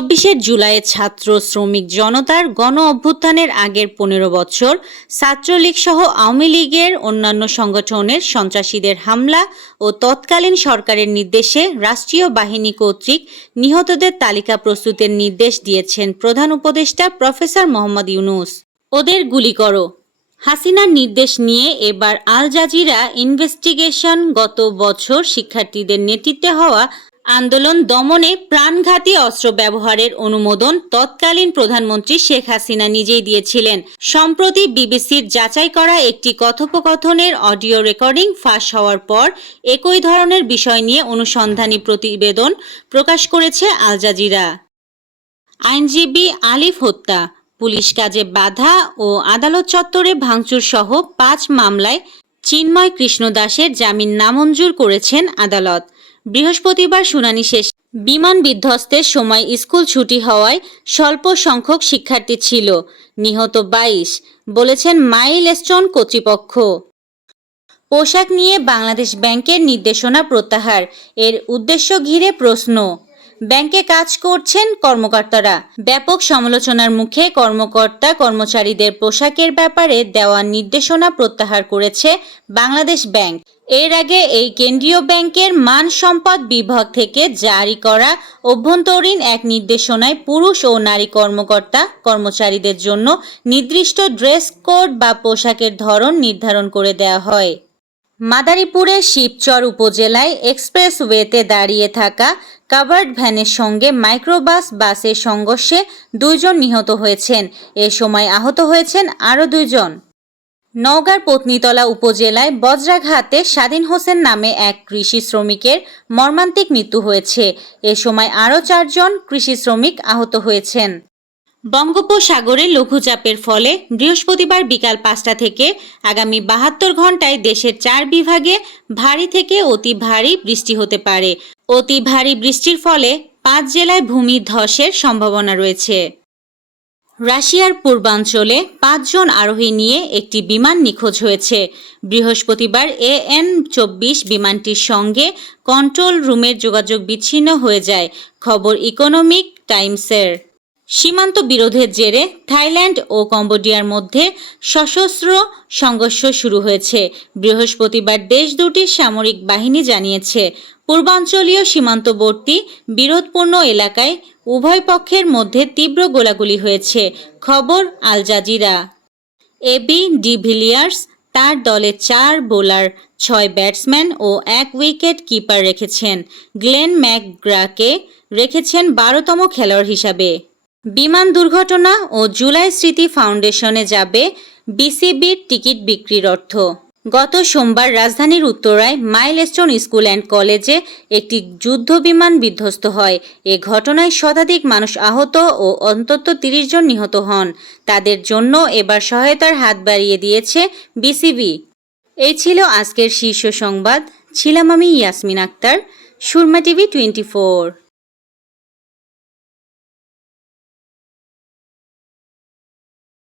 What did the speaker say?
২৪শে জুলাইয়ে ছাত্র শ্রমিক জনতার গণ অভ্যুত্থানের আগের ১৫ বছর ছাত্রলীগ সহ আওয়ামী লীগের অন্যান্য সংগঠনের সন্ত্রাসীদের হামলা ও তৎকালীন সরকারের নির্দেশে রাষ্ট্রীয় বাহিনী কর্তৃক নিহতদের তালিকা প্রস্তুতের নির্দেশ দিয়েছেন প্রধান উপদেষ্টা প্রফেসর মোহাম্মদ ইউনূস। ওদের গুলি করো। হাসিনার নির্দেশ নিয়ে এবার আল জাজিরা ইনভেস্টিগেশন গত বছর শিক্ষার্থীদের নেতৃত্বে হওয়া আন্দোলন দমনে প্রাণঘাতী অস্ত্র ব্যবহারের অনুমোদন তৎকালীন প্রধানমন্ত্রী শেখ হাসিনা নিজেই দিয়েছিলেন। সম্প্রতি বিবিসির যাচাই করা একটি কথোপকথনের অডিও রেকর্ডিং ফাঁস হওয়ার পর একই ধরনের বিষয় নিয়ে অনুসন্ধানী প্রতিবেদন প্রকাশ করেছে আল জাজিরা। আইনজীবী আলিফ হত্যা, পুলিশ কাজে বাধা ও আদালত চত্বরে ভাঙচুর সহ ৫ মামলায় চিন্ময় কৃষ্ণ দাসের জামিন নামঞ্জুর করেছেন আদালত। বৃহস্পতিবার শুনানি শেষ। বিমান বিধ্বস্তের সময় স্কুল ছুটি হওয়ায় স্বল্প সংখ্যক শিক্ষার্থী ছিল, নিহত ২২, বলেছেন মাইলস্টোন কর্তৃপক্ষ। পোশাক নিয়ে বাংলাদেশ ব্যাংকের নির্দেশনা প্রত্যাহার, এর উদ্দেশ্য ঘিরে প্রশ্ন। ব্যাংকে কাজ করছেন কর্মকর্তারা, ব্যাপক সমালোচনার মুখে কর্মকর্তা কর্মচারীদের পোশাকের ব্যাপারে দেওয়া নির্দেশনা প্রত্যাহার করেছে বাংলাদেশ ব্যাংক। এর আগে এই কেন্দ্রীয় ব্যাংকের মান সম্পদ বিভাগ থেকে জারি করা অভ্যন্তরীণ এক নির্দেশনায় পুরুষ ও নারী কর্মকর্তা কর্মচারীদের জন্য নির্দিষ্ট ড্রেস কোড বা পোশাকের ধরন নির্ধারণ করে দেওয়া হয়। মাদারীপুরের শিবচর উপজেলায় এক্সপ্রেসওয়েতে দাঁড়িয়ে থাকা কাভার্ড ভ্যানের সঙ্গে মাইক্রোবাস বাসের সংঘর্ষে ২ জন নিহত হয়েছেন। এ সময় আহত হয়েছেন আরও ২ জন। নওগাঁর পত্নীতলা উপজেলায় বজ্রাঘাতে স্বাধীন হোসেন নামে এক কৃষি শ্রমিকের মর্মান্তিক মৃত্যু হয়েছে। এ সময় আরও ৪ জন কৃষি শ্রমিক আহত হয়েছেন। বঙ্গোপসাগরে লঘুচাপের ফলে বৃহস্পতিবার বিকাল ৫টা থেকে আগামী ৭২ ঘন্টায় দেশের ৪ বিভাগে ভারী থেকে অতি ভারী বৃষ্টি হতে পারে। অতি ভারী বৃষ্টির ফলে ৫ জেলায় ভূমিধসের সম্ভাবনা রয়েছে। রাশিয়ার পূর্বাঞ্চলে ৫ জন আরোহী নিয়ে একটি বিমান নিখোঁজ হয়েছে। বৃহস্পতিবার AN-24 বিমানটির সঙ্গে কন্ট্রোল রুমের যোগাযোগ বিচ্ছিন্ন হয়ে যায়, খবর ইকোনমিক টাইমসের। সীমান্ত বিরোধের জেরে থাইল্যান্ড ও কম্বোডিয়ার মধ্যে সশস্ত্র সংঘর্ষ শুরু হয়েছে। বৃহস্পতিবার দেশ দুটির সামরিক বাহিনী জানিয়েছে, পূর্বাঞ্চলীয় সীমান্তবর্তী বিরোধপূর্ণ এলাকায় উভয় পক্ষের মধ্যে তীব্র গোলাগুলি হয়েছে, খবর আল জাজিরা। এবি ডিভিলিয়ার্স তার দলে ৪ বোলার, ৬ ব্যাটসম্যান ও ১ উইকেট কিপার রেখেছেন। গ্লেন ম্যাকগ্রাকে রেখেছেন ১২তম খেলোয়াড় হিসাবে। বিমান দুর্ঘটনা ও জুলাই স্মৃতি ফাউন্ডেশনে যাবে বিসিবির টিকিট বিক্রির অর্থ। গত সোমবার রাজধানীর উত্তরায় মাইলস্টোন স্কুল অ্যান্ড কলেজে একটি যুদ্ধবিমান বিধ্বস্ত হয়। এ ঘটনায় শতাধিক মানুষ আহত ও অন্তত ৩০ জন নিহত হন। তাদের জন্য এবার সহায়তার হাত বাড়িয়ে দিয়েছে বিসিবি। এই ছিল আজকের শীর্ষ সংবাদ। ছিলাম আমি ইয়াসমিন আক্তার, সুরমা টিভি 24।